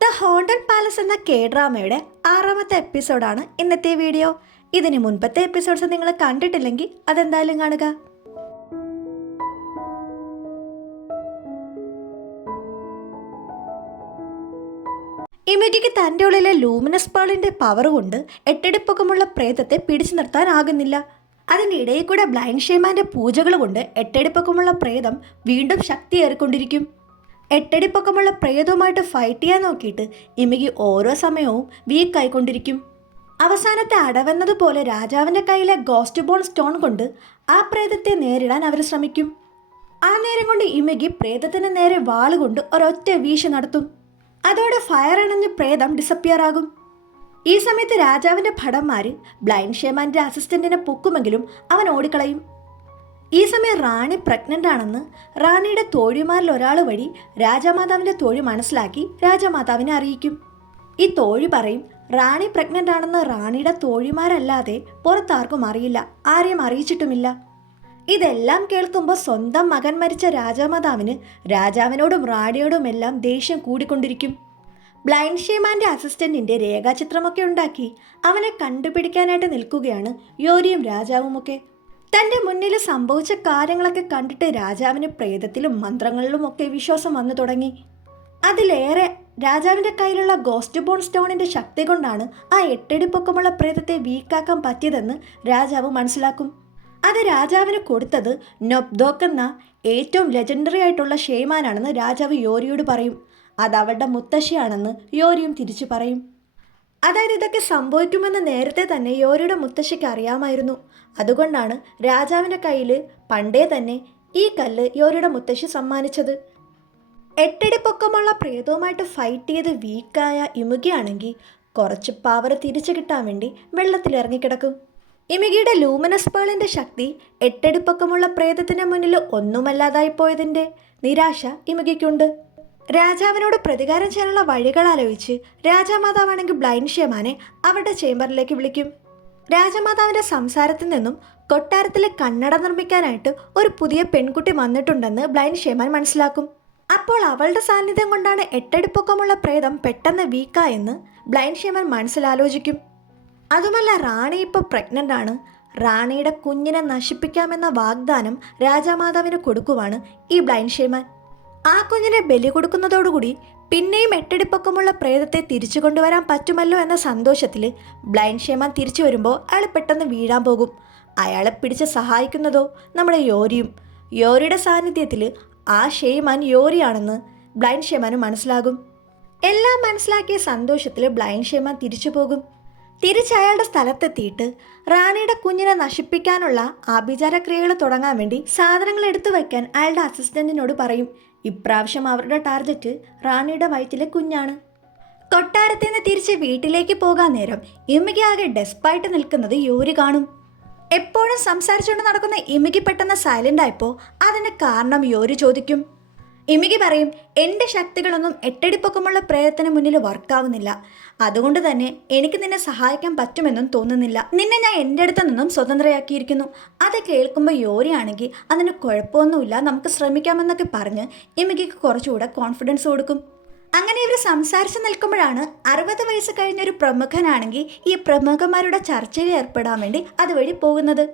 The haunted palace എന്ന K ഡ്രാമയുടെ 6ാമത്തെ എപ്പിസോഡാണ് ഇന്നത്തെ വീഡിയോ. ഇതിന് മുൻപത്തെ എപ്പിസോഡ്സ് നിങ്ങൾ കണ്ടിട്ടില്ലെങ്കിൽ അതെന്തായാലും കാണുക. ഇമിഗിക്ക് തൻ്റെ ഉള്ളിലെ ലൂമിനസ് പേളിൻ്റെ പവർ കൊണ്ട് എട്ടടിപ്പൊക്കമുള്ള പ്രേതത്തെ പിടിച്ചു നിർത്താനാകുന്നില്ല. അതിൻ്റെ ഇടയിൽ കൂടെ ബ്ലൈൻഡ് ഷേമാൻ്റെ പൂജകൾ കൊണ്ട് എട്ടടിപ്പൊക്കമുള്ള പ്രേതം വീണ്ടും ശക്തിയേറിക്കൊണ്ടിരിക്കും. എട്ടടിപ്പൊക്കമുള്ള പ്രേതവുമായിട്ട് ഫൈറ്റ് ചെയ്യാൻ നോക്കിയിട്ട് ഇമിഗി ഓരോ സമയവും വീക്കായിക്കൊണ്ടിരിക്കും. അവസാനത്തെ അടവെന്നതുപോലെ രാജാവിൻ്റെ കയ്യിലെ ഗോസ്റ്റ് ബോൺ സ്റ്റോൺ കൊണ്ട് ആ പ്രേതത്തെ നേരിടാൻ അവർ ശ്രമിക്കും. ആ നേരം കൊണ്ട് ഇമിഗി പ്രേതത്തിന് നേരെ വാളുകൊണ്ട് ഒരൊറ്റ വീശ് നടത്തും. അതോടെ ഫയർ അണഞ്ഞ് പ്രേതം ഡിസപ്പിയർ ആകും. ഈ സമയത്ത് രാജാവിൻ്റെ ഭടന്മാർ ബ്ലൈൻഡ് ഷേമാൻ്റെ അസിസ്റ്റന്റിനെ പൊക്കുമെങ്കിലും അവൻ ഓടിക്കളയും. ഈ സമയം റാണി പ്രഗ്നൻ്റ് ആണെന്ന് റാണിയുടെ തോഴിമാരിൽ ഒരാൾ വഴി രാജാമാതാവിൻ്റെ തോഴി മനസ്സിലാക്കി രാജാമാതാവിനെ അറിയിക്കും. ഈ തോഴി പറയും റാണി പ്രഗ്നൻ്റ് ആണെന്ന് റാണിയുടെ തോഴിമാരല്ലാതെ പുറത്താർക്കും അറിയില്ല, ആരെയും അറിയിച്ചിട്ടുമില്ല. ഇതെല്ലാം കേൾക്കുമ്പോൾ സ്വന്തം മകൻ മരിച്ച രാജാമാതാവിന് രാജാവിനോടും റാണിയോടുമെല്ലാം ദേഷ്യം കൂടിക്കൊണ്ടിരിക്കും. ബ്ലൈൻഡ് ഷേമാൻ്റെ അസിസ്റ്റന്റിൻ്റെ രേഖാചിത്രമൊക്കെ ഉണ്ടാക്കി അവനെ കണ്ടുപിടിക്കാനായിട്ട് നിൽക്കുകയാണ് യോരിയും രാജാവുമൊക്കെ. തൻ്റെ മുന്നിൽ സംഭവിച്ച കാര്യങ്ങളൊക്കെ കണ്ടിട്ട് രാജാവിന് പ്രേതത്തിലും മന്ത്രങ്ങളിലുമൊക്കെ വിശ്വാസം വന്നു തുടങ്ങി. അതിലേറെ രാജാവിൻ്റെ കയ്യിലുള്ള ഗോസ്റ്റ് ബോൺ സ്റ്റോണിൻ്റെ ശക്തി കൊണ്ടാണ് ആ എട്ടടിപ്പൊക്കമുള്ള പ്രേതത്തെ വീക്കാക്കാൻ പറ്റിയതെന്ന് രാജാവ് മനസ്സിലാക്കും. അത് രാജാവിന് കൊടുത്തത് നൊബ്ദോക്ക് എന്ന ഏറ്റവും ലെജൻഡറി ആയിട്ടുള്ള ഷേമാനാണെന്ന് രാജാവ് യോരിയോട് പറയും. അത് അവളുടെ മുത്തശ്ശിയാണെന്ന് യോരിയും തിരിച്ചു പറയും. അതായത് ഇതൊക്കെ സംഭവിക്കുമെന്ന് നേരത്തെ തന്നെ യോരിയുടെ മുത്തശ്ശിക്ക് അറിയാമായിരുന്നു. അതുകൊണ്ടാണ് രാജാവിൻ്റെ കയ്യിൽ പണ്ടേ തന്നെ ഈ കല്ല് യോരിയുടെ മുത്തശ്ശി സമ്മാനിച്ചത്. എട്ടടി പൊക്കമുള്ള പ്രേതവുമായിട്ട് ഫൈറ്റ് ചെയ്ത് വീക്കായ ഇമുകിയാണെങ്കിൽ കുറച്ച് പവർ തിരിച്ചു കിട്ടാൻ വേണ്ടി വെള്ളത്തിലിറങ്ങിക്കിടക്കും. ഇമിഗിയുടെ ലൂമിനസ് പേളിൻ്റെ ശക്തി എട്ടടി പൊക്കമുള്ള പ്രേതത്തിന് മുന്നിൽ ഒന്നുമല്ലാതായി പോയതിൻ്റെ നിരാശ ഇമിഗിക്കുണ്ട്. രാജാവിനോട് പ്രതികാരം ചെയ്യാനുള്ള വഴികൾ ആലോചിച്ച് രാജാമാതാവാണെങ്കിൽ ബ്ലൈൻഡ് ഷേമാനെ അവരുടെ ചേംബറിലേക്ക് വിളിക്കും. രാജമാതാവിൻ്റെ സംസാരത്തിൽ നിന്നും കൊട്ടാരത്തിലെ കണ്ണട നിർമ്മിക്കാനായിട്ട് ഒരു പുതിയ പെൺകുട്ടി വന്നിട്ടുണ്ടെന്ന് ബ്ലൈൻഡ് ഷേമാൻ മനസ്സിലാക്കും. അപ്പോൾ അവളുടെ സാന്നിധ്യം കൊണ്ടാണ് എട്ടടിപ്പൊക്കമുള്ള പ്രേതം പെട്ടെന്ന് വീക്കായെന്ന് ബ്ലൈൻഡ് ഷേമാൻ മനസ്സിലാലോചിക്കും. അതുമല്ല റാണി ഇപ്പോൾ പ്രഗ്നൻ്റ് ആണ്. റാണിയുടെ കുഞ്ഞിനെ നശിപ്പിക്കാമെന്ന വാഗ്ദാനം രാജാമാതാവിന് കൊടുക്കുവാണ് ഈ ബ്ലൈൻഡ് ഷേമാൻ. ആ കുഞ്ഞിനെ ബലി കൊടുക്കുന്നതോടുകൂടി പിന്നെയും എട്ടടിപ്പൊക്കമുള്ള പ്രേതത്തെ തിരിച്ചു കൊണ്ടുവരാൻ പറ്റുമല്ലോ എന്ന സന്തോഷത്തിൽ ബ്ലൈൻഡ് ഷേമാൻ തിരിച്ചു വരുമ്പോൾ അയാൾ പെട്ടെന്ന് വീഴാൻ പോകും. അയാളെ പിടിച്ച് സഹായിക്കുന്നതോ നമ്മുടെ യോരിയും. യോരിയുടെ സാന്നിധ്യത്തിൽ ആ ഷേമാൻ യോരിയാണെന്ന് ബ്ലൈൻഡ് ഷേമാന് മനസ്സിലാകും. എല്ലാം മനസ്സിലാക്കിയ സന്തോഷത്തിൽ ബ്ലൈൻഡ് ഷേമാൻ തിരിച്ചു പോകും. തിരിച്ച് അയാളുടെ സ്ഥലത്തെത്തിയിട്ട് റാണിയുടെ കുഞ്ഞിനെ നശിപ്പിക്കാനുള്ള ആഭിചാരക്രിയകൾ തുടങ്ങാൻ വേണ്ടി സാധനങ്ങൾ എടുത്തു വയ്ക്കാൻ അയാളുടെ അസിസ്റ്റന്റിനോട് പറയും. ഇപ്രാവശ്യം അവരുടെ ടാർഗറ്റ് റാണിയുടെ വയറ്റിലെ കുഞ്ഞാണ്. കൊട്ടാരത്തിൽ നിന്ന് തിരിച്ച് വീട്ടിലേക്ക് പോകാൻ നേരം ഇമിഗി ആകെ ഡെസ്പായിട്ട് നിൽക്കുന്നത് യോരി കാണും. എപ്പോഴും സംസാരിച്ചുകൊണ്ട് നടക്കുന്ന ഇമിഗി പെട്ടെന്ന് സൈലൻ്റ് ആയപ്പോൾ അതിന് കാരണം യോരി ചോദിക്കും. ഇമിഗി പറയും എൻ്റെ ശക്തികളൊന്നും എട്ടടിപ്പൊക്കമുള്ള പ്രേതത്തിന് മുന്നിൽ വർക്കാവുന്നില്ല. അതുകൊണ്ട് തന്നെ എനിക്ക് നിന്നെ സഹായിക്കാൻ പറ്റുമെന്നും തോന്നുന്നില്ല. നിന്നെ ഞാൻ എൻ്റെ അടുത്ത് നിന്നും സ്വതന്ത്രയാക്കിയിരിക്കുന്നു. അത് കേൾക്കുമ്പോൾ യോരിയാണെങ്കിൽ അതിന് കുഴപ്പമൊന്നുമില്ല, നമുക്ക് ശ്രമിക്കാമെന്നൊക്കെ പറഞ്ഞ് ഇമിഗിക്ക് കുറച്ചുകൂടെ കോൺഫിഡൻസ് കൊടുക്കും. അങ്ങനെ ഇവർ സംസാരിച്ച് നിൽക്കുമ്പോഴാണ് 60 വയസ്സ് കഴിഞ്ഞൊരു പ്രമുഖനാണെങ്കിൽ ഈ പ്രമുഖന്മാരുടെ ചർച്ചയിൽ ഏർപ്പെടാൻ വേണ്ടി അതുവഴി പോകുന്നത്.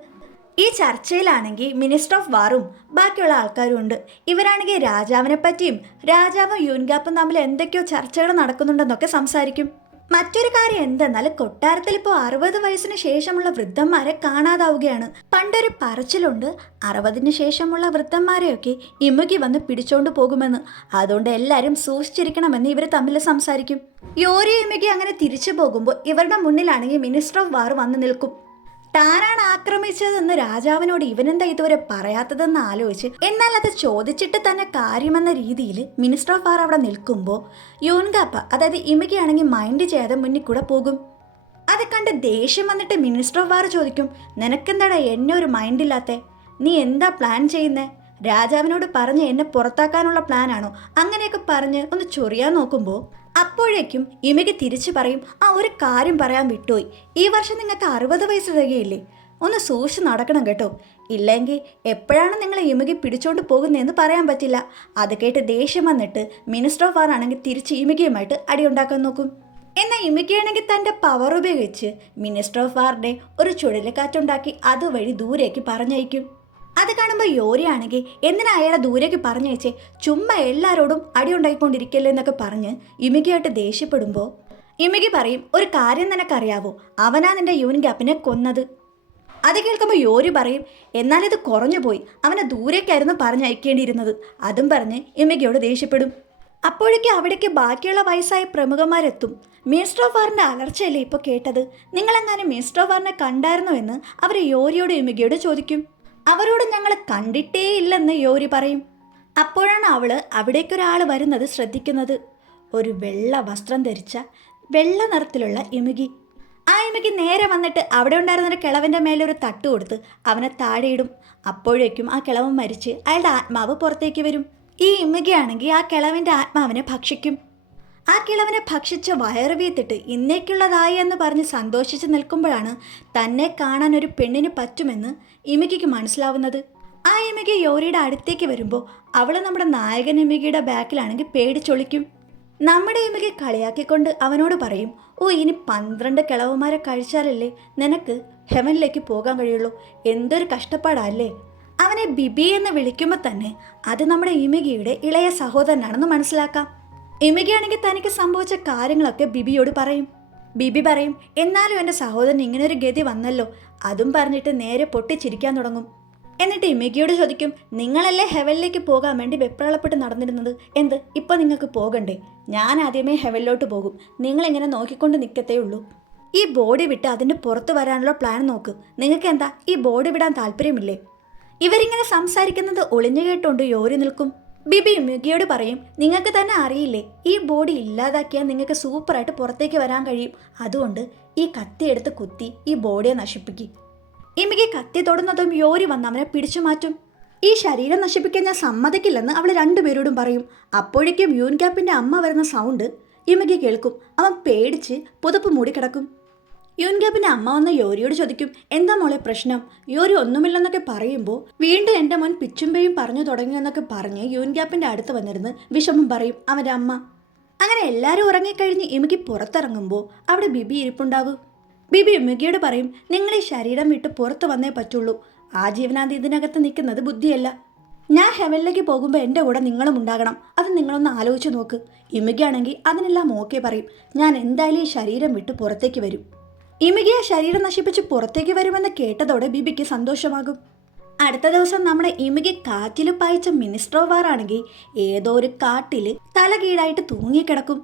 ഈ ചർച്ചയിലാണെങ്കിൽ മിനിസ്റ്റർ ഓഫ് വാറും ബാക്കിയുള്ള ആൾക്കാരും ഉണ്ട്. ഇവരാണെങ്കിൽ രാജാവിനെ പറ്റിയും രാജാവും യൂൻഗാപ്പും തമ്മിൽ എന്തൊക്കെയോ ചർച്ചകൾ നടക്കുന്നുണ്ടെന്നൊക്കെ സംസാരിക്കും. മറ്റൊരു കാര്യം എന്തെന്നാൽ കൊട്ടാരത്തിൽ ഇപ്പോൾ 60 വയസ്സിന് ശേഷമുള്ള വൃദ്ധന്മാരെ കാണാതാവുകയാണ്. പണ്ടൊരു പറച്ചിലുണ്ട് 60-ന് ശേഷമുള്ള വൃദ്ധന്മാരെയൊക്കെ ഇമുകി വന്ന് പിടിച്ചോണ്ട് പോകുമെന്ന്. അതുകൊണ്ട് എല്ലാവരും സൂക്ഷിച്ചിരിക്കണമെന്ന് ഇവർ തമ്മിൽ സംസാരിക്കും. യോരി ഇമുകി അങ്ങനെ തിരിച്ചു പോകുമ്പോൾ ഇവരുടെ മുന്നിലാണെങ്കിൽ മിനിസ്റ്റർ ഓഫ് വാർ വന്ന് നിൽക്കും. താനാണ് ആക്രമിച്ചതെന്ന് രാജാവിനോട് ഇവനെന്താ ഇതുവരെ പറയാത്തതെന്ന് ആലോചിച്ച് എന്നാൽ അത് ചോദിച്ചിട്ട് തന്നെ കാര്യമെന്ന രീതിയിൽ മിനിസ്റ്റർ ഓഫ് വാർ അവിടെ നിൽക്കുമ്പോൾ യൂൻഗാപ്പ അതായത് ഇമിഗിയാണെങ്കിൽ മൈൻഡ് ചെയ്യാതെ മുന്നിൽ കൂടെ പോകും. അത് കണ്ട് ദേഷ്യം വന്നിട്ട് മിനിസ്റ്റർ ഓഫ് വാർ ചോദിക്കും, നിനക്കെന്താടാ എന്നെ ഒരു മൈൻഡില്ലാത്തേ? നീ എന്താ പ്ലാൻ ചെയ്യുന്നേ? രാജാവിനോട് പറഞ്ഞ് എന്നെ പുറത്താക്കാനുള്ള പ്ലാനാണോ? അങ്ങനെയൊക്കെ പറഞ്ഞ് ഒന്ന് ചൊറിയാൻ നോക്കുമ്പോൾ അപ്പോഴേക്കും ഇമിഗി തിരിച്ചു പറയും, ഒരു കാര്യം പറയാൻ വിട്ടുപോയി. ഈ വർഷം നിങ്ങൾക്ക് 60 വയസ്സ് തികയില്ലേ? ഒന്ന് സൂക്ഷിച്ച് നടക്കണം കേട്ടോ. ഇല്ലെങ്കിൽ എപ്പോഴാണ് നിങ്ങളെ ഇമുകി പിടിച്ചോണ്ട് പോകുന്നതെന്ന് പറയാൻ പറ്റില്ല. അത് കേട്ട് ദേഷ്യം വന്നിട്ട് മിനിസ്റ്റർ ഓഫ് വാർ ആണെങ്കിൽ തിരിച്ച് ഇമുകിയുമായിട്ട് അടിയുണ്ടാക്കാൻ നോക്കും. എന്നാൽ ഇമുകിയാണെങ്കിൽ തൻ്റെ പവർ ഉപയോഗിച്ച് മിനിസ്റ്റർ ഓഫ് വാറിനെ ഒരു ചുഴലിക്കാറ്റുണ്ടാക്കി അതുവഴി ദൂരേക്ക് പറഞ്ഞയക്കും. അത് കാണുമ്പോൾ യോരിയാണെങ്കിൽ എന്തിനാ അയാളെ ദൂരേക്ക് പറഞ്ഞയച്ചേ, ചുമ്മാ എല്ലാവരോടും അടിയുണ്ടായിക്കൊണ്ടിരിക്കല്ലേ എന്നൊക്കെ പറഞ്ഞ് ഇമുകിയായിട്ട് ദേഷ്യപ്പെടുമ്പോൾ ഇമുകി പറയും, ഒരു കാര്യം നിനക്കറിയാവോ, അവനാ നിന്റെ യൂൻഗ്യാപ്പിനെ കൊന്നത്. അത് കേൾക്കുമ്പോൾ യോരി പറയും, എന്നാലിത് കുറഞ്ഞു പോയി, അവനെ ദൂരേക്കായിരുന്നു പറഞ്ഞയക്കേണ്ടിയിരുന്നത്. അതും പറഞ്ഞ് ഇമുകിയോട് ദേഷ്യപ്പെടും. അപ്പോഴേക്കും അവിടേക്ക് ബാക്കിയുള്ള വയസ്സായ പ്രമുഖന്മാരെത്തും. മിനിസ്റ്റർ ഓഫ് വാറിൻ്റെ അലർച്ചയല്ലേ ഇപ്പോൾ കേട്ടത്, നിങ്ങളെങ്ങാനും മിനിസ്റ്റർ ഓഫ് വാറിനെ കണ്ടായിരുന്നോ എന്ന് അവർ യോരിയോട് ഇമുകിയോട് ചോദിക്കും. അവരോട് ഞങ്ങൾ കണ്ടിട്ടേ ഇല്ലെന്ന് യോരി പറയും. അപ്പോഴാണ് അവിടേക്കൊരാൾ വരുന്നത് ശ്രദ്ധിക്കുന്നത്. ഒരു വെള്ള വസ്ത്രം ധരിച്ച വെള്ള നിറത്തിലുള്ള ഇമുകി. ആ ഇമുകി നേരെ വന്നിട്ട് അവിടെ ഉണ്ടായിരുന്നൊരു കിളവൻ്റെ മേലെ ഒരു തട്ട് കൊടുത്ത് അവനെ താഴെയിടും. അപ്പോഴേക്കും ആ കിളവൻ മരിച്ച് അയാളുടെ ആത്മാവ് പുറത്തേക്ക് വരും. ഈ ഇമുകിയാണെങ്കിൽ ആ കിളവൻ്റെ ആത്മാവിനെ ഭക്ഷിക്കും. ആ കിളവനെ ഭക്ഷിച്ച് വയറ് വീത്തിട്ട് ഇന്നേക്കുള്ളതായി എന്ന് പറഞ്ഞ് സന്തോഷിച്ച് നിൽക്കുമ്പോഴാണ് തന്നെ കാണാൻ ഒരു പെണ്ണിന് പറ്റുമെന്ന് ഇമുകിക്ക് മനസ്സിലാവുന്നത്. ആ ഇമുകി യോരിയുടെ അടുത്തേക്ക് വരുമ്പോൾ അവൾ നമ്മുടെ നായകൻ ഇമുകിയുടെ ബാക്കിലാണെങ്കിൽ പേടിച്ചൊളിക്കും. നമ്മുടെ ഇമുകി കളിയാക്കിക്കൊണ്ട് അവനോട് പറയും, ഓ ഇനി 12 കിളവന്മാരെ കഴിച്ചാലല്ലേ നിനക്ക് ഹെവനിലേക്ക് പോകാൻ കഴിയുള്ളൂ, എന്തൊരു കഷ്ടപ്പാടല്ലേ. അവനെ ബിബി എന്ന് വിളിക്കുമ്പോൾ തന്നെ അത് നമ്മുടെ ഇമുകിയുടെ ഇളയ സഹോദരനാണെന്ന് മനസ്സിലാക്കാം. ഇമുകിയാണെങ്കിൽ തനിക്ക് സംഭവിച്ച കാര്യങ്ങളൊക്കെ ബിബിയോട് പറയും. ബിബി പറയും, എന്നാലും എൻ്റെ സഹോദരൻ ഇങ്ങനൊരു ഗതി വന്നല്ലോ. അതും പറഞ്ഞിട്ട് നേരെ പൊട്ടിച്ചിരിക്കാൻ തുടങ്ങും. എന്നിട്ട് ഇമുകിയോട് ചോദിക്കും, നിങ്ങളല്ലേ ഹെവനിലേക്ക് പോകാൻ വേണ്ടി വെപ്രാളപ്പെട്ട് നടന്നിരുന്നത്, എന്ത് ഇപ്പം നിങ്ങൾക്ക് പോകണ്ടേ? ഞാൻ ആദ്യമേ ഹെവനിലോട്ട് പോകും, നിങ്ങളിങ്ങനെ നോക്കിക്കൊണ്ട് നിൽക്കത്തേ ഉള്ളൂ. ഈ ബോഡി വിട്ട് അതിൻ്റെ പുറത്ത് വരാനുള്ള പ്ലാൻ നോക്ക്. നിങ്ങൾക്ക് എന്താ ഈ ബോഡി വിടാൻ താല്പര്യമില്ലേ? ഇവരിങ്ങനെ സംസാരിക്കുന്നത് ഒളിഞ്ഞു കേട്ടുകൊണ്ട് യോരി നിൽക്കും. ബിബി ഇമുകിയോട് പറയും, നിങ്ങൾക്ക് തന്നെ അറിയില്ലേ, ഈ ബോഡി ഇല്ലാതാക്കിയാൽ നിങ്ങൾക്ക് സൂപ്പറായിട്ട് പുറത്തേക്ക് വരാൻ കഴിയും. അതുകൊണ്ട് ഈ കത്തിയെടുത്ത് കുത്തി ഈ ബോഡിയെ നശിപ്പിക്കും. ഇമുകി കത്തി തൊടുന്നതും യോരി വന്ന് അവനെ പിടിച്ചു മാറ്റും. ഈ ശരീരം നശിപ്പിക്കാൻ ഞാൻ സമ്മതിക്കില്ലെന്ന് അവൾ രണ്ടുപേരോടും പറയും. അപ്പോഴേക്കും യൂൻഗ്യാപ്പിൻ്റെ അമ്മ വരുന്ന സൗണ്ട് ഇമുകി കേൾക്കും. അവൻ പേടിച്ച് പുതപ്പ് മൂടിക്കിടക്കും. യൂൻഗ്യാപ്പിൻ്റെ അമ്മ വന്ന് യോരിയോട് ചോദിക്കും, എന്താ മോളെ പ്രശ്നം? യോരി ഒന്നുമില്ലെന്നൊക്കെ പറയുമ്പോൾ വീണ്ടും എൻ്റെ മോൻ പിച്ചുമ്പയും പറഞ്ഞു തുടങ്ങിയെന്നൊക്കെ പറഞ്ഞ് യൂൻഗ്യാപ്പിൻ്റെ അടുത്ത് വന്നിരുന്ന് വിഷമം പറയും അവൻ്റെ അമ്മ. അങ്ങനെ എല്ലാവരും ഉറങ്ങിക്കഴിഞ്ഞ് ഇമുകി പുറത്തിറങ്ങുമ്പോൾ അവിടെ ബിബി ഇരിപ്പുണ്ടാകും. ബിബി ഇമുകിയോട് പറയും, നിങ്ങൾ ഈ ശരീരം വിട്ട് പുറത്ത് വന്നേ പറ്റുള്ളൂ. ആ ജീവനാന്തി ഇതിനകത്ത് നിൽക്കുന്നത് ബുദ്ധിയല്ല. ഞാൻ ഹെവനിലേക്ക് പോകുമ്പോൾ എൻ്റെ കൂടെ നിങ്ങളും ഉണ്ടാകണം. അത് നിങ്ങളൊന്ന് ആലോചിച്ച് നോക്ക്. ഇമുകിയാണെങ്കിൽ അതിനെല്ലാം ഓക്കെ പറയും. ഞാൻ എന്തായാലും ഈ ശരീരം വിട്ട് പുറത്തേക്ക് വരും. ഇമുകി ആ ശരീരം നശിപ്പിച്ച് പുറത്തേക്ക് വരുമെന്ന് കേട്ടതോടെ ബിബിക്ക് സന്തോഷമാകും. അടുത്ത ദിവസം നമ്മുടെ ഇമുകി കാറ്റിൽ പായിച്ച മിനിസ്റ്റർ ഓഫ് വാർ ആണെങ്കിൽ ഏതോ ഒരു കാട്ടിൽ തലകീഴായിട്ട് തൂങ്ങിക്കിടക്കും.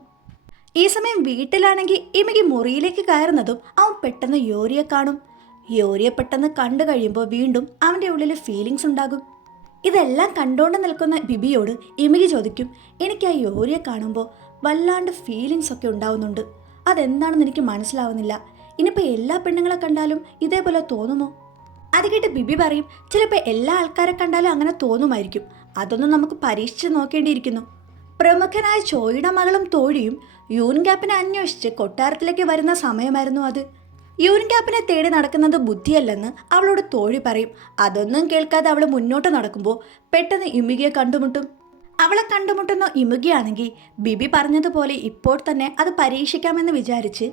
ഈ സമയം വീട്ടിലാണെങ്കിൽ ഇമുകി മുറിയിലേക്ക് കയറുന്നതും അവൻ പെട്ടെന്ന് യോരിയെ കാണും. യോരിയെ പെട്ടെന്ന് കണ്ടു കഴിയുമ്പോൾ വീണ്ടും അവൻ്റെ ഉള്ളിൽ ഫീലിങ്സ് ഉണ്ടാകും. ഇതെല്ലാം കണ്ടുകൊണ്ട് നിൽക്കുന്ന ബിബിയോട് ഇമുകി ചോദിക്കും, എനിക്ക് ആ യോരിയെ കാണുമ്പോൾ വല്ലാണ്ട് ഫീലിങ്സ് ഒക്കെ ഉണ്ടാവുന്നുണ്ട്. അതെന്താണെന്ന് എനിക്ക് മനസ്സിലാവുന്നില്ല. ഇനിയിപ്പോൾ എല്ലാ പെണ്ണുങ്ങളെ കണ്ടാലും ഇതേപോലെ തോന്നുമോ? അത് കേട്ട് ബിബി പറയും, ചിലപ്പോൾ എല്ലാ ആൾക്കാരെ കണ്ടാലും അങ്ങനെ തോന്നുമായിരിക്കും. അതൊന്നും നമുക്ക് പരീക്ഷിച്ച് നോക്കേണ്ടിയിരിക്കുന്നു. പ്രമുഖനായ ചോയുടെ മകളും തോഴിയും യൂൻഗ്യാപ്പിനെ അന്വേഷിച്ച് കൊട്ടാരത്തിലേക്ക് വരുന്ന സമയമായിരുന്നു അത്. യൂൻഗ്യാപ്പിനെ തേടി നടക്കുന്നത് ബുദ്ധിയല്ലെന്ന് അവളോട് തോഴി പറയും. അതൊന്നും കേൾക്കാതെ അവൾ മുന്നോട്ട് നടക്കുമ്പോൾ പെട്ടെന്ന് ഇമുകിയെ കണ്ടുമുട്ടും. അവളെ കണ്ടുമുട്ടുന്ന ഇമുകിയാണെങ്കിൽ ബിബി പറഞ്ഞതുപോലെ ഇപ്പോൾ തന്നെ അത് പരീക്ഷിക്കാമെന്ന് വിചാരിച്ച്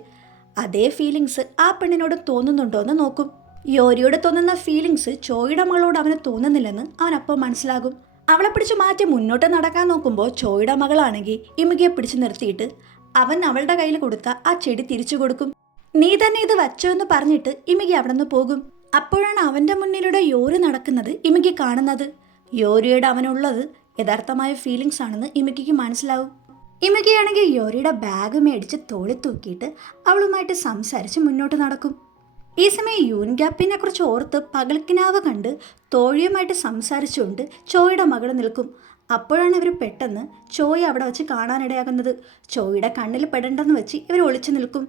അതേ ഫീലിങ്സ് ആ പെണ്ണിനോട് തോന്നുന്നുണ്ടോ എന്ന് നോക്കും. യോരിയോട് തോന്നുന്ന ഫീലിങ്സ് ചോയുടെ മകളോട് അവന് തോന്നുന്നില്ലെന്ന് അവനപ്പോൾ മനസ്സിലാകും. അവളെ പിടിച്ച് മാറ്റി മുന്നോട്ട് നടക്കാൻ നോക്കുമ്പോൾ ചോയുടെ മകളാണെങ്കിൽ ഇമുകിയെ പിടിച്ചു നിർത്തിയിട്ട് അവൻ അവളുടെ കയ്യിൽ കൊടുത്ത ആ ചെടി തിരിച്ചു കൊടുക്കും. നീ തന്നെ ഇത് വച്ചോ എന്ന് പറഞ്ഞിട്ട് ഇമുകി അവിടെ നിന്ന് പോകും. അപ്പോഴാണ് അവൻ്റെ മുന്നിലൂടെ യോരി നടക്കുന്നത് ഇമുകി കാണുന്നത്. യോരിയുടെ അവനുള്ളത് യഥാർത്ഥമായ ഫീലിങ്സ് ആണെന്ന് ഇമുകിക്ക് മനസ്സിലാവും. ഇമുകിയാണെങ്കിൽ യോരിയുടെ ബാഗ് മേടിച്ച് തോളി തൂക്കിയിട്ട് അവളുമായിട്ട് സംസാരിച്ച് മുന്നോട്ട് നടക്കും. ഈ സമയം യൂൻഗ്യാപ്പിനെ കുറിച്ച് ഓർത്ത് പകൽക്കിനാവ് കണ്ട് തോഴിയുമായിട്ട് സംസാരിച്ചുകൊണ്ട് ചോയുടെ മകൾ നിൽക്കും. അപ്പോഴാണ് ഇവർ പെട്ടെന്ന് ചോയെ അവിടെ വെച്ച് കാണാനിടയാകുന്നത്. ചോയുടെ കണ്ണിൽ പെടണ്ടെന്ന് വെച്ച് ഇവർ ഒളിച്ചു നിൽക്കും.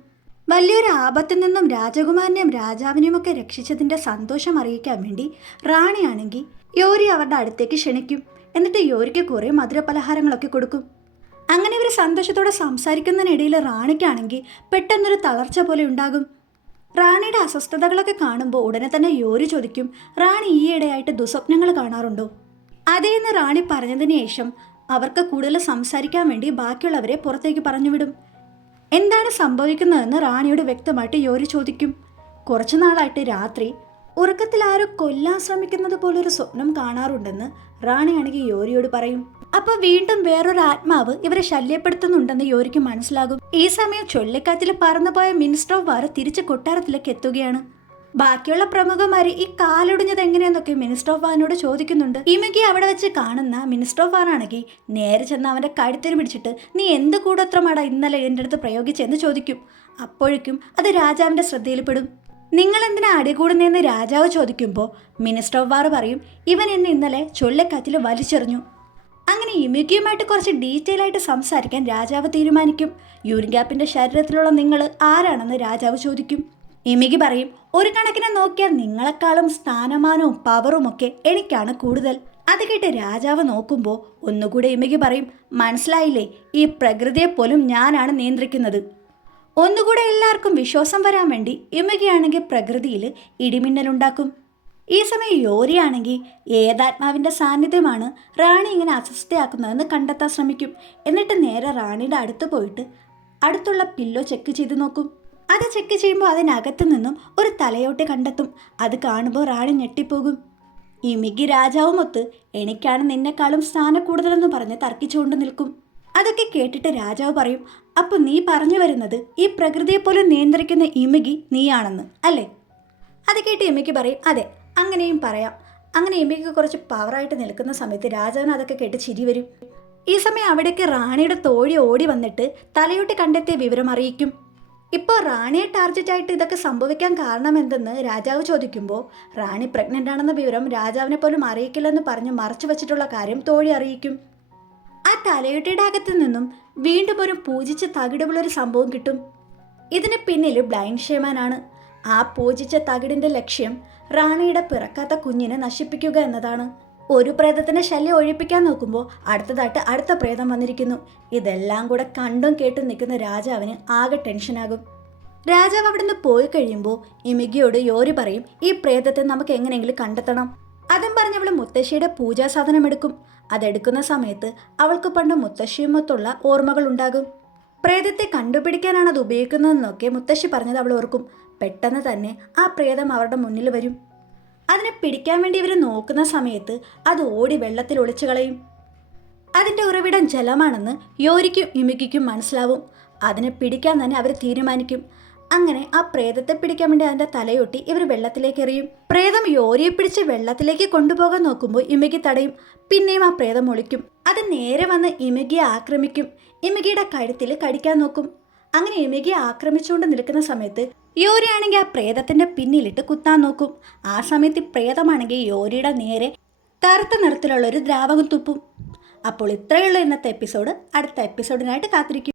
വലിയൊരു ആപത്തിൽ നിന്നും രാജകുമാരനെയും രാജാവിനെയും ഒക്കെ രക്ഷിച്ചതിൻ്റെ സന്തോഷം അറിയിക്കാൻ വേണ്ടി റാണിയാണെങ്കിൽ യോരി അവരുടെ അടുത്തേക്ക് ക്ഷണിക്കും. എന്നിട്ട് യോരിക്ക് കുറേ മധുരപലഹാരങ്ങളൊക്കെ കൊടുക്കും. അങ്ങനെ ഇവർ സന്തോഷത്തോടെ സംസാരിക്കുന്നതിനിടയിൽ റാണിക്കാണെങ്കിൽ പെട്ടെന്നൊരു തളർച്ച പോലെ ഉണ്ടാകും. റാണിയുടെ അസ്വസ്ഥതകളൊക്കെ കാണുമ്പോൾ ഉടനെ തന്നെ യോരി ചോദിക്കും, റാണി ഈയിടെയായിട്ട് ദുസ്വപ്നങ്ങൾ കാണാറുണ്ടോ? അതേന്ന് റാണി പറഞ്ഞതിന് ശേഷം അവർക്ക് കൂടുതൽ സംസാരിക്കാൻ വേണ്ടി ബാക്കിയുള്ളവരെ പുറത്തേക്ക് പറഞ്ഞുവിടും. എന്താണ് സംഭവിക്കുന്നതെന്ന് റാണിയോട് വ്യക്തമായിട്ട് യോരി ചോദിക്കും. കുറച്ചു നാളായിട്ട് രാത്രി ഉറക്കത്തിൽ ആരോ കൊല്ലാൻ ശ്രമിക്കുന്നത് പോലൊരു സ്വപ്നം കാണാറുണ്ടെന്ന് റാണിയാണെങ്കിൽ യോരിയോട് പറയും. അപ്പൊ വീണ്ടും വേറൊരു ആത്മാവ് ഇവരെ ശല്യപ്പെടുത്തുന്നുണ്ടെന്ന് യോരിക്ക് മനസ്സിലാകും. ഈ സമയം ചുഴലിക്കാറ്റിൽ പറന്നുപോയ മിനിസ്റ്റർ ഓഫ് വാർ തിരിച്ച് കൊട്ടാരത്തിലേക്ക് എത്തുകയാണ്. ബാക്കിയുള്ള പ്രമുഖന്മാര് ഈ കാലൊടിഞ്ഞത് എങ്ങനെയെന്നൊക്കെ മിനിസ്റ്റർ ഓഫ് വാറിനോട് ചോദിക്കുന്നുണ്ട്. ഇമകി അവിടെ വെച്ച് കാണുന്ന മിനിസ്റ്റർ ഓഫ് വാർ ആണെങ്കിൽ നേരെ ചെന്ന് അവന്റെ കഴുത്തിന് പിടിച്ചിട്ട്, നീ എന്ത് കൂടത്രമാടാ ഇന്നലെ എൻ്റെ അടുത്ത് പ്രയോഗിച്ചെന്ന് ചോദിക്കും. അപ്പോഴേക്കും അത് രാജാവിന്റെ ശ്രദ്ധയിൽപ്പെടും. നിങ്ങൾ എന്തിനാ അടികൂടുന്നതെന്ന് രാജാവ് ചോദിക്കുമ്പോൾ മിനിസ്റ്റർ ഓഫ് വാർ പറയും, ഇവൻ എന്നെ ഇന്നലെ ചുഴലിക്കാറ്റിൽ വലിച്ചെറിഞ്ഞു. അങ്ങനെ ഇമിക്കിയുമായിട്ട് കുറച്ച് ഡീറ്റെയിൽ ആയിട്ട് സംസാരിക്കാൻ രാജാവ് തീരുമാനിക്കും. യൂറിൻഗ്യാപ്പിന്റെ ശരീരത്തിലുള്ള നിങ്ങൾ ആരാണെന്ന് രാജാവ് ചോദിക്കും. ഇമികി പറയും, ഒരു കണക്കിനെ നോക്കിയാൽ നിങ്ങളെക്കാളും സ്ഥാനമാനവും പവറും ഒക്കെ എനിക്കാണ് കൂടുതൽ. അത് കേട്ട് രാജാവ് നോക്കുമ്പോൾ ഒന്നുകൂടെ ഇമികി പറയും, മനസ്സിലായില്ലേ, ഈ പ്രകൃതിയെ പോലും ഞാനാണ് നിയന്ത്രിക്കുന്നത്. ഒന്നുകൂടെ എല്ലാവർക്കും വിശ്വാസം വരാൻ വേണ്ടി ഇമകിയാണെങ്കിൽ പ്രകൃതിയിൽ ഇടിമിന്നലുണ്ടാക്കും. ഈ സമയം യോരിയാണെങ്കിൽ ഏതാത്മാവിൻ്റെ സാന്നിധ്യമാണ് റാണി ഇങ്ങനെ അസ്വസ്ഥയാക്കുന്നതെന്ന് കണ്ടെത്താൻ ശ്രമിക്കും. എന്നിട്ട് നേരെ റാണിയുടെ അടുത്ത് പോയിട്ട് അടുത്തുള്ള പില്ലോ ചെക്ക് ചെയ്ത് നോക്കും. അത് ചെക്ക് ചെയ്യുമ്പോൾ അതിനകത്തു നിന്നും ഒരു തലയോട്ടി കണ്ടെത്തും. അത് കാണുമ്പോൾ റാണി ഞെട്ടിപ്പോകും. ഇമികി രാജാവുമൊത്ത് എനിക്കാണ് നിന്നെക്കാളും സ്ഥാനം കൂടുതലെന്ന് പറഞ്ഞ് തർക്കിച്ചുകൊണ്ട് നിൽക്കും. അതൊക്കെ കേട്ടിട്ട് രാജാവ് പറയും, അപ്പോൾ നീ പറഞ്ഞു വരുന്നത് ഈ പ്രകൃതിയെപ്പോലും നിയന്ത്രിക്കുന്ന ഇമികി നീയാണെന്ന് അല്ലേ? അത് കേട്ട് ഇമികി പറയും, അതെ, അങ്ങനെയും പറയാം. അങ്ങനെ ഇമികി കുറച്ച് പവറായിട്ട് നിൽക്കുന്ന സമയത്ത് രാജാവിന് അതൊക്കെ കേട്ട് ചിരി വരും. ഈ സമയം അവിടേക്ക് റാണിയുടെ തോഴി ഓടി വന്നിട്ട് തലയോട്ടി കണ്ടെത്തിയ വിവരം അറിയിക്കും. ഇപ്പോൾ റാണിയെ ടാർഗറ്റ് ആയിട്ട് ഇതൊക്കെ സംഭവിക്കാൻ കാരണം എന്തെന്ന് രാജാവ് ചോദിക്കുമ്പോൾ റാണി പ്രഗ്നൻ്റ് ആണെന്ന വിവരം രാജാവിനെ പോലും അറിയിക്കില്ലെന്ന് പറഞ്ഞ് മറച്ചു വെച്ചിട്ടുള്ള കാര്യം തോഴി അറിയിക്കും. ആ തലയൊട്ടിയുടെ അകത്തു നിന്നും വീണ്ടും ഒരു പൂജിച്ച തകിടുള്ളൊരു സംഭവം കിട്ടും. ഇതിന് പിന്നിൽ ബ്ലൈൻഡ് ഷേമാനാണ്. ആ പൂജിച്ച തകിടിന്റെ ലക്ഷ്യം റാണിയുടെ പിറക്കാത്ത കുഞ്ഞിനെ നശിപ്പിക്കുക എന്നതാണ്. ഒരു പ്രേതത്തിന്റെ ശല്യം ഒഴിപ്പിക്കാൻ നോക്കുമ്പോൾ അടുത്തതായിട്ട് അടുത്ത പ്രേതം വന്നിരിക്കുന്നു. ഇതെല്ലാം കൂടെ കണ്ടും കേട്ടും നിൽക്കുന്ന രാജാവിന് ആകെ ടെൻഷനാകും. രാജാവ് അവിടുന്ന് പോയി കഴിയുമ്പോൾ ഇമികിയോട് യോരി പറയും, ഈ പ്രേതത്തെ നമുക്ക് എങ്ങനെയെങ്കിലും കണ്ടെത്തണം. അതും പറഞ്ഞവൾ മുത്തശ്ശിയുടെ പൂജാ സാധനം എടുക്കും. അതെടുക്കുന്ന സമയത്ത് അവൾക്ക് പണ്ട് മുത്തശ്ശിയുമൊത്തുള്ള ഓർമ്മകൾ ഉണ്ടാകും. പ്രേതത്തെ കണ്ടുപിടിക്കാനാണ് അത് ഉപയോഗിക്കുന്നതെന്നൊക്കെ മുത്തശ്ശി പറഞ്ഞത് അവൾ ഓർക്കും. പെട്ടെന്ന് തന്നെ ആ പ്രേതം അവരുടെ മുന്നിൽ വരും. അതിനെ പിടിക്കാൻ വേണ്ടി ഇവർ നോക്കുന്ന സമയത്ത് അത് ഓടി വെള്ളത്തിൽ ഒളിച്ചു കളയും. അതിൻ്റെ ഉറവിടം ജലമാണെന്ന് യോരിക്കും ഇമിക്കിക്കും മനസ്സിലാവും. അതിനെ പിടിക്കാൻ തന്നെ അവർ തീരുമാനിക്കും. അങ്ങനെ ആ പ്രേതത്തെ പിടിക്കാൻ വേണ്ടി അതിൻ്റെ തലയൊട്ടി ഇവർ വെള്ളത്തിലേക്ക് എറിയും. പ്രേതം യോരിയെ പിടിച്ച് വെള്ളത്തിലേക്ക് കൊണ്ടുപോകാൻ നോക്കുമ്പോൾ ഇമികി തടയും. പിന്നെയും ആ പ്രേതം ഒളിക്കും. അത് നേരെ വന്ന് ഇമികിയെ ആക്രമിക്കും. ഇമികിയുടെ കഴുത്തിൽ കടിക്കാൻ നോക്കും. അങ്ങനെ ഇമികിയെ ആക്രമിച്ചുകൊണ്ട് നിൽക്കുന്ന സമയത്ത് യോരിയാണെങ്കിൽ ആ പ്രേതത്തിന്റെ പിന്നിലിട്ട് കുത്താൻ നോക്കും. ആ സമയത്ത് പ്രേതമാണെങ്കിൽ യോരിയുടെ നേരെ കറുത്ത നിറത്തിലുള്ള ഒരു ദ്രാവകം തുപ്പും. അപ്പോൾ ഇത്രയുള്ള ഇന്നത്തെ എപ്പിസോഡ്. അടുത്ത എപ്പിസോഡിനായിട്ട് കാത്തിരിക്കും.